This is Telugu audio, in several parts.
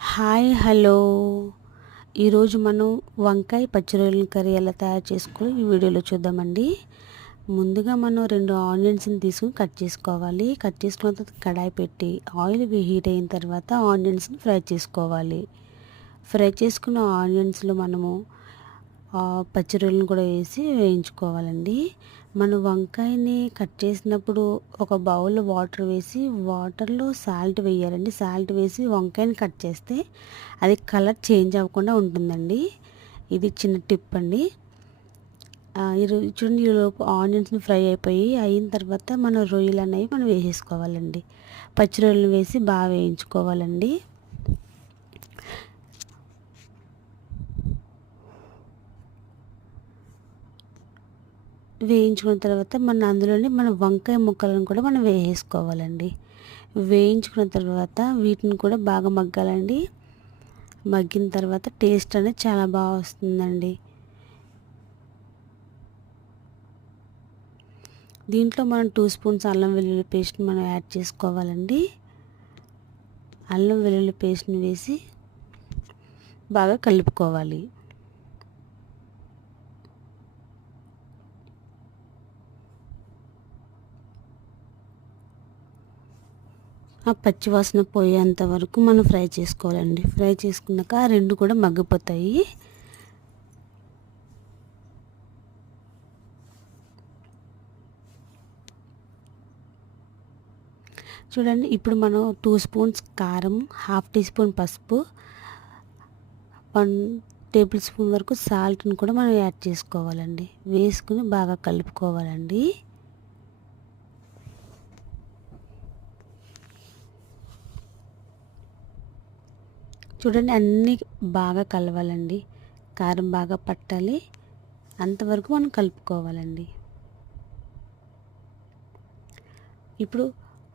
Hi hello. ఈరోజు మనం వంకాయ పచ్చిరొయ్యల కర్రీ ఎలా తయారు చేసుకోవాలి ఈ వీడియోలో చూద్దామండి. ముందుగా మనం రెండు ఆనియన్స్ని తీసుకుని కట్ చేసుకోవాలి. కట్ చేసుకున్న తర్వాత కడాయి పెట్టి ఆయిల్ హీట్ అయిన తర్వాత ఆనియన్స్ని ఫ్రై చేసుకోవాలి. ఫ్రై చేసుకున్న ఆనియన్స్లో మనము పచ్చిరొలను కూడా వేసి వేయించుకోవాలండి. మన వంకాయని కట్ చేసినప్పుడు ఒక బౌల్లో వాటర్ వేసి వాటర్లో సాల్ట్ వేయాలండి. సాల్ట్ వేసి వంకాయని కట్ చేస్తే అది కలర్ చేంజ్ అవ్వకుండా ఉంటుందండి. ఇది చిన్న టిప్ అండి. చూడండి ఈలోపు ఆనియన్స్ని ఫ్రై అయిపోయి అయిన తర్వాత మనం రొయ్యలు అనేవి మనం వేసేసుకోవాలండి. పచ్చి రొయ్యలు వేసి బాగా వేయించుకోవాలండి. వేయించుకున్న తర్వాత మన అందులోనే మన వంకాయ ముక్కలను కూడా మనం వేసుకోవాలండి వేయించుకున్న తర్వాత వీటిని కూడా బాగా మగ్గాలండి. మగ్గిన తర్వాత టేస్ట్ అనేది చాలా బాగా వస్తుందండి. దీంట్లో మనం టూ స్పూన్స్ అల్లం వెల్లుల్లి పేస్ట్ని మనం యాడ్ చేసుకోవాలండి. అల్లం వెల్లుల్లి పేస్ట్ని వేసి బాగా కలుపుకోవాలి. ఆ పచ్చివాసన పోయేంత వరకు మనం ఫ్రై చేసుకోవాలండి. ఫ్రై చేసుకున్నాక ఆ రెండు కూడా మగ్గిపోతాయి. చూడండి ఇప్పుడు మనం టూ స్పూన్స్ కారం హాఫ్ టీ స్పూన్ పసుపు వన్ టేబుల్ స్పూన్ వరకు సాల్ట్ని కూడా మనం యాడ్ చేసుకోవాలండి. వేసుకుని బాగా కలుపుకోవాలండి. చూడండి అన్నీ బాగా కలవాలండి. కారం బాగా పట్టాలి. అంతవరకు మనం కలుపుకోవాలండి. ఇప్పుడు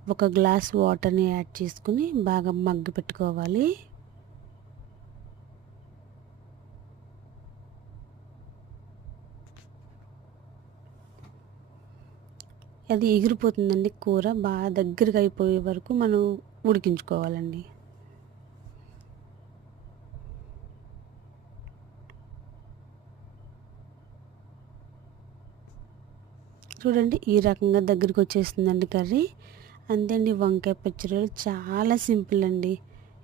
ఒక గ్లాస్ వాటర్ని యాడ్ చేసుకుని బాగా మగ్గి పెట్టుకోవాలి. అది ఎగిరిపోతుందండి కూర బాగా దగ్గరగా అయిపోయే వరకు మనం ఉడికించుకోవాలండి. చూడండి ఈ రకంగా దగ్గరికి వచ్చేస్తుందండి కర్రీ. అంతేండి వంకాయ పచ్చడిలు చాలా సింపుల్ అండి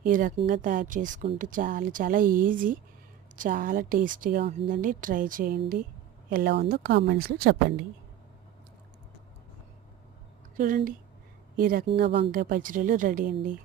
ఈ రకంగా తయారు చేసుకుంటే చాలా చాలా ఈజీ చాలా టేస్టీగా ఉంటుందండి. ట్రై చేయండి. ఎలా ఉందో కామెంట్స్లో చెప్పండి. చూడండి ఈ రకంగా వంకాయ పచ్చడిలు రెడీ అండి.